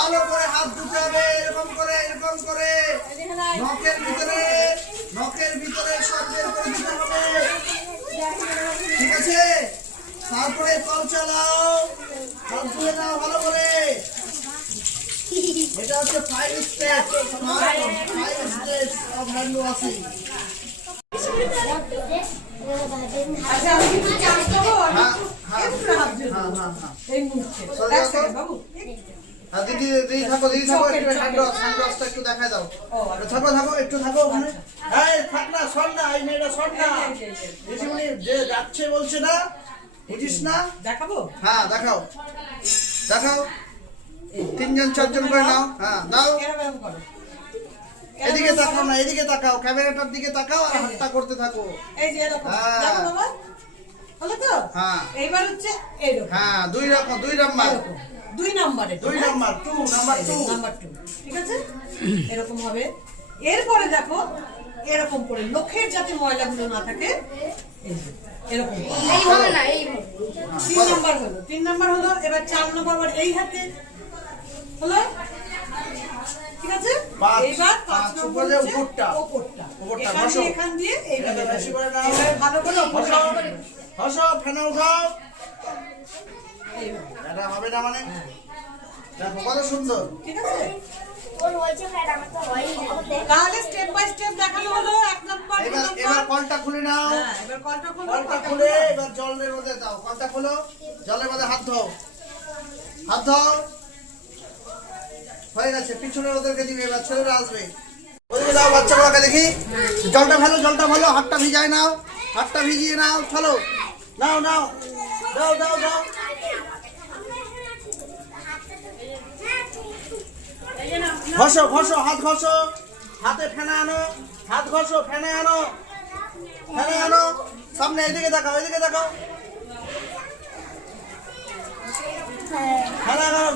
ভালো করে হাত ধুতে হবে, এরকম করে নখের ভিতরে সব বের করে দিতে হবে, ঠিক আছে? তারপরে কল চালাও, হাত ধুয়ে নাও ভালো করে। এটা হচ্ছে 5 স্টেপ অফ হ্যান্ড ওয়াশিং। আচ্ছা আমি কি চার্জ দেবো? দিদি থাকো একটু দেখায় দাও। একটু থাকো ওখানে। থাক না, শোন না, এই মেয়েটা শোন না, যে যাচ্ছে বলছে না, বুঝিস না? দেখাবো? হ্যাঁ দেখাও 3জন 4জন করে নাও। হ্যাঁ দাও, এদিকে তাকাও না, এদিকে তাকাও, ক্যামেরাটার দিকে তাকাও আর হাতটা করতে থাকো। এই যে এরকম দেখো বাবা, হলো তো? হ্যাঁ এইবার হচ্ছে এরকম। হ্যাঁ 2 নাম্বার, 2 নাম্বারে 2 নাম্বার 2 নাম্বার 2, ঠিক আছে? এরকম হবে। এরপরে দেখো এরকম করে নখের যাতে ময়লাগুলো না থাকে, এই যে এরকম এইভাবে না, এইভাবে 3 নাম্বার হলো। 3 নাম্বার হলো। এবার 4 নাম্বার আবার এই হাতে হলো, ঠিক আছে? এবার 5 নম্বর হচ্ছে উপরটা, এখান দিয়ে এইভাবে বেশি করে নাও, এবারে ভালো করে হসো ফেনা উঠাও। এটা হবে না মানে? দেখো কত সুন্দর, ঠিক আছে? ওর হয়েছে ম্যাডাম, তো হয়ই না। তাহলে স্টেপ বাই স্টেপ দেখানো হলো। 1 নাম্বার, 2 নাম্বার। এবার কলটা খুলে নাও। হ্যাঁ, এবার কলটা খুলে এবার জলের মধ্যে দাও। কলটা খোলো, জলের মধ্যে হাত ধোও। হয়ে গেছে। পিছনে ওদেরকে দিবে, এবার ছেলেরা আসবে। ওদিকে দাও বাচ্চাগুলোকে দেখি। জলটা ফেলো, হাতটা ভিজিয়ে নাও, ফেলো। নাও দাও। ঘষো, হাত ঘষো, হাতে ফেনা আনো, হাত ঘষো, ফেনা আনো। সামনে এদিকে তাকাও,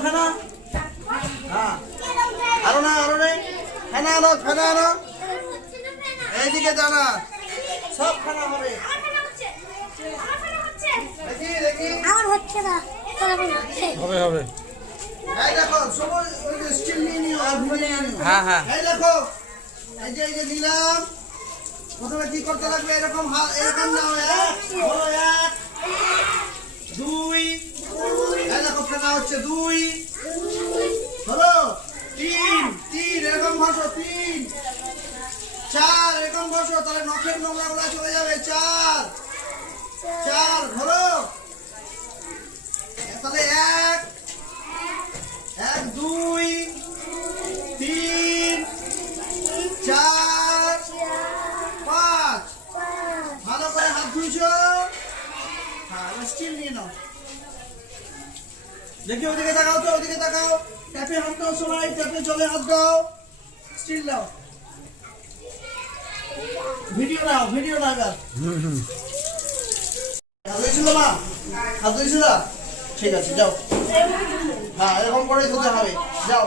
ফেনা। হ্যাঁ আরো নে, ফেনা আনো। এইদিকে জানা সব ফেনা হবে। দেখি আমার হচ্ছে না, হবে। এই দেখো সবুজ ওই যে স্টিল নিয়ে নিও, হ্যাঁ এই দেখো, এই যে নিলাম। প্রথমে কি করতে লাগবে? এরকম নাও, 1 2, এই দেখো ফেনা হচ্ছে 2 হলো, 3 এরকম ঘষো, 3 4 এরকম ঘষো, তাহলে নখের নোংরা গুলা চলে যাবে। 4 হলো, তাহলে 1 2 3 4 5 ভালো করে হাত ধুইছো। হ্যাঁ স্টিল নিয়ে নাও। দেখি ওদিকে তাকাও, ট্যাপে হাত দাও সবাই, ট্যাপে জলে হাত দাও, স্টিল নাও, ভিডিও নাও এবার। হাত ধুইছিল? ঠিক আছে যাও। হ্যাঁ এরকম করেই ধুতে হবে, যাও।